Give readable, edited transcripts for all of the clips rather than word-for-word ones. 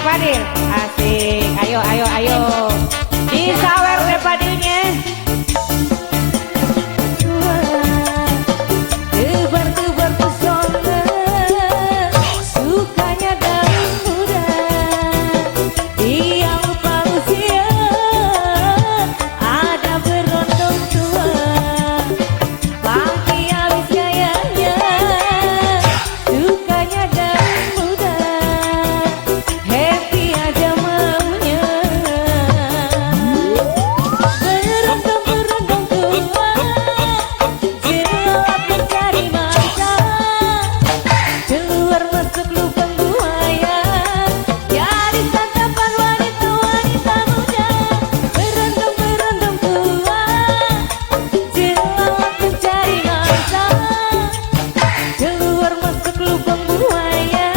Fadil, asik. Ayo, ayo, ayo. Disawer deh Fadilnya. Tebar-tebar pesona, sukanya dari muda. Dia lupa usia, ada berondong tua. Bangki habis gayanya, sukanya dari muda. Happy aja maunya. Berondong-berondong tua, jelas mencari masa. Keluar masuk lubang buaya, jadi santapan wanita-wanita muda. Berondong-berondong tua, jelas mencari masa. Keluar masuk lubang buaya,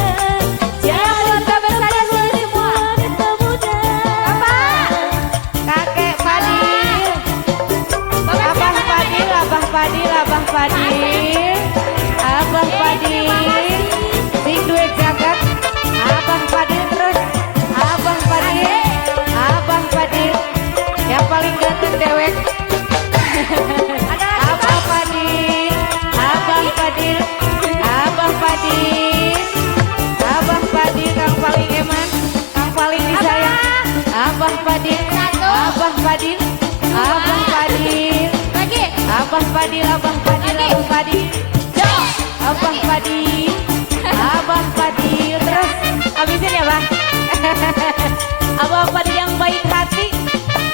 jadi santapan wanita-wanita muda. Kakek Fadil, Abah Fadil, Abah Fadil, Abah Fadil, Abah Fadil, sing duet jagat, Abah Fadil terus, Abah Fadil, Abah Fadil, yang paling ganteng dewek. Abah Fadil, Abah Fadil, Abah Fadil, Abah Fadil, kang paling eman, kang paling disayang. Abah Fadil, Abah Fadil, Abah Fadil, lagi, Abah Fadil, Abah Fadil, Abah Fadil, Abah Fadil, Abah Fadil, terus habisin ya Bang. Abah Fadil yang baik hati,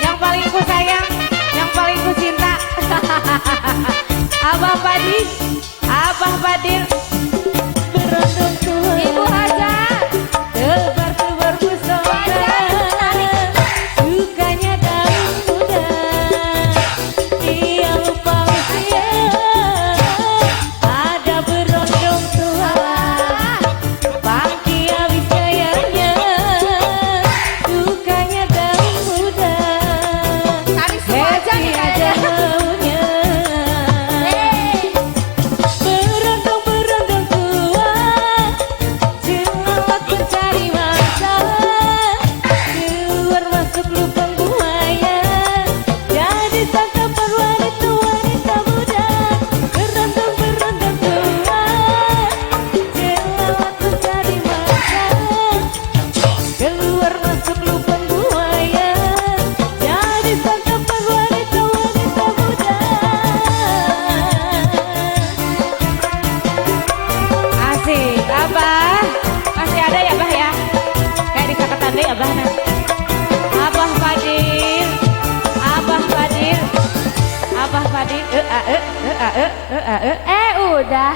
yang paling ku sayang, yang paling ku cinta. Abah Fadil, Abah Fadil, berondong tua. Ibu Haja, tebar-tebar busana, sukanya dari muda. Dia lupa usia, ada berondong tua. Bangki habis gayanya, sukanya dari muda. Happy aja maunya. Berondong-berondong tua, jelas mencari masa. Keluar masuk lubang buaya, jadi santapan wanita-wanita muda. Berondong-berondong tua, jelas mencari masa. Keluar masuk lubang buaya, jadi santapan wanita-wanita muda. Asik, Abah. Masih ada ya, Bah ya? Kayak di kakak deh, Abah. Nah. Abah Fadil, Abah Fadil, Abah Fadil. Udah.